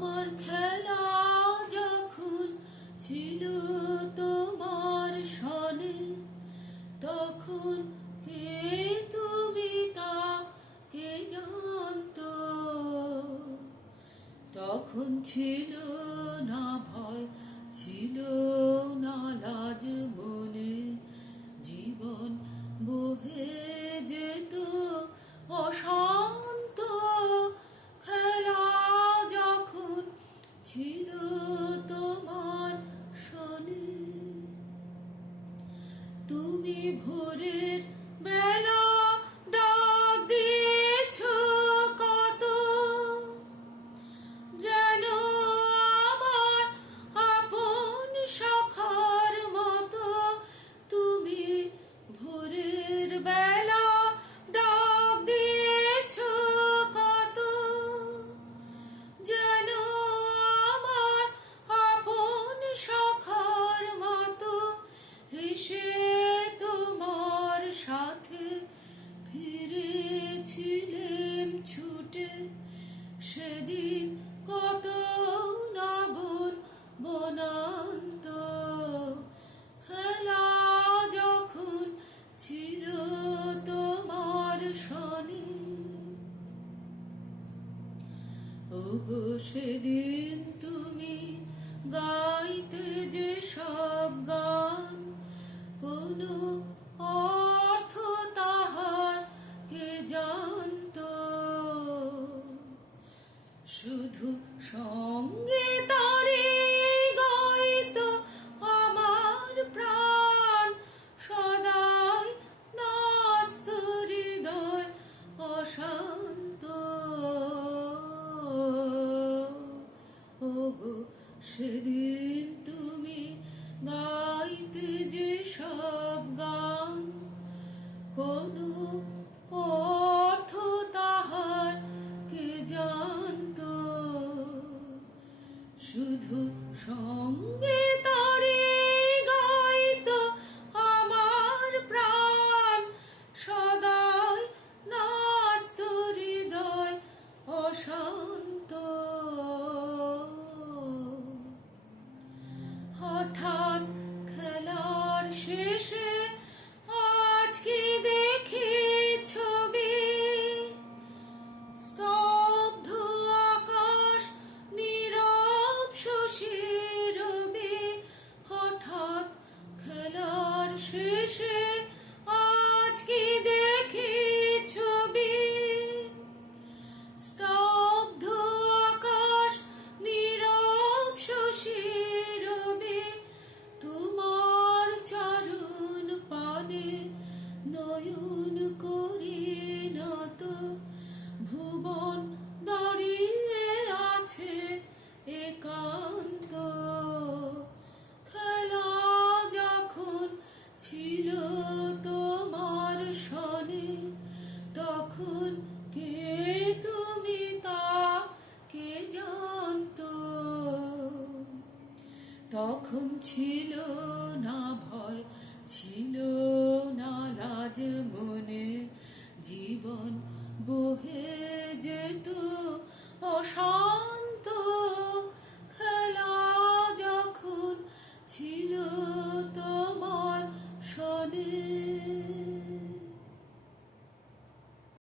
আমার খেলা যখন ছিল তোমার সনে, তখন কে তুমি তা কে জানতো। তখন ছিল না ভয়, ছিল না লাজ মনে, জীবন বহে যেত অশান্ত। খেলা যখন ছিল তোমার সনে, তুমি ভোরের বেলা ডাক দিয়েছ কত, যেন আমার আপন সখার মতো। তুমি ভোরের বেলা ডাক দিয়েছ কত, যেন আমার আপন সখার মতো। হেসে তোমার সাথে ফিরেছিলেম ছুটে, সেদিন কত না বনান্ত। খেলা যখন ছিল তোমার সনে, ওগো সেদিন তুমি গাইতে যে সব গান, কোনো অর্থ তাহার কে জানতো। শুধু সঙ্গে তারে গাইতো আমার প্রাণ, সদাই নাচত হৃদয় অশান্ত। ওগো সেদিন তুমি গাইতে যে সব গান, কোনো অর্থ তাহার কে জানতো। শুধু সঙ্গে তারে গাইতো আমার প্রাণ, সদাই নাচত হৃদয় অশান্ত। হঠাৎ খেলার শেষে আজকে দেখি ছবি, স্তব্ধ আকাশ নীরব শশীর রবি। হঠাৎ খেলার শেষে আজকে দেখি ছবি, স্তব্ধ আকাশ নীরব শশীর রবি। তোমার চরণ পানে নয়ন করে নত, ভুবন দাঁড়িয়ে আছে একান্ত। খেলা যখন ছিল তোমার সনে, তখন কে তুমি তা কে জানতো। তখন ছিল না ভয়, ছিল না লাজ মনে, জীবন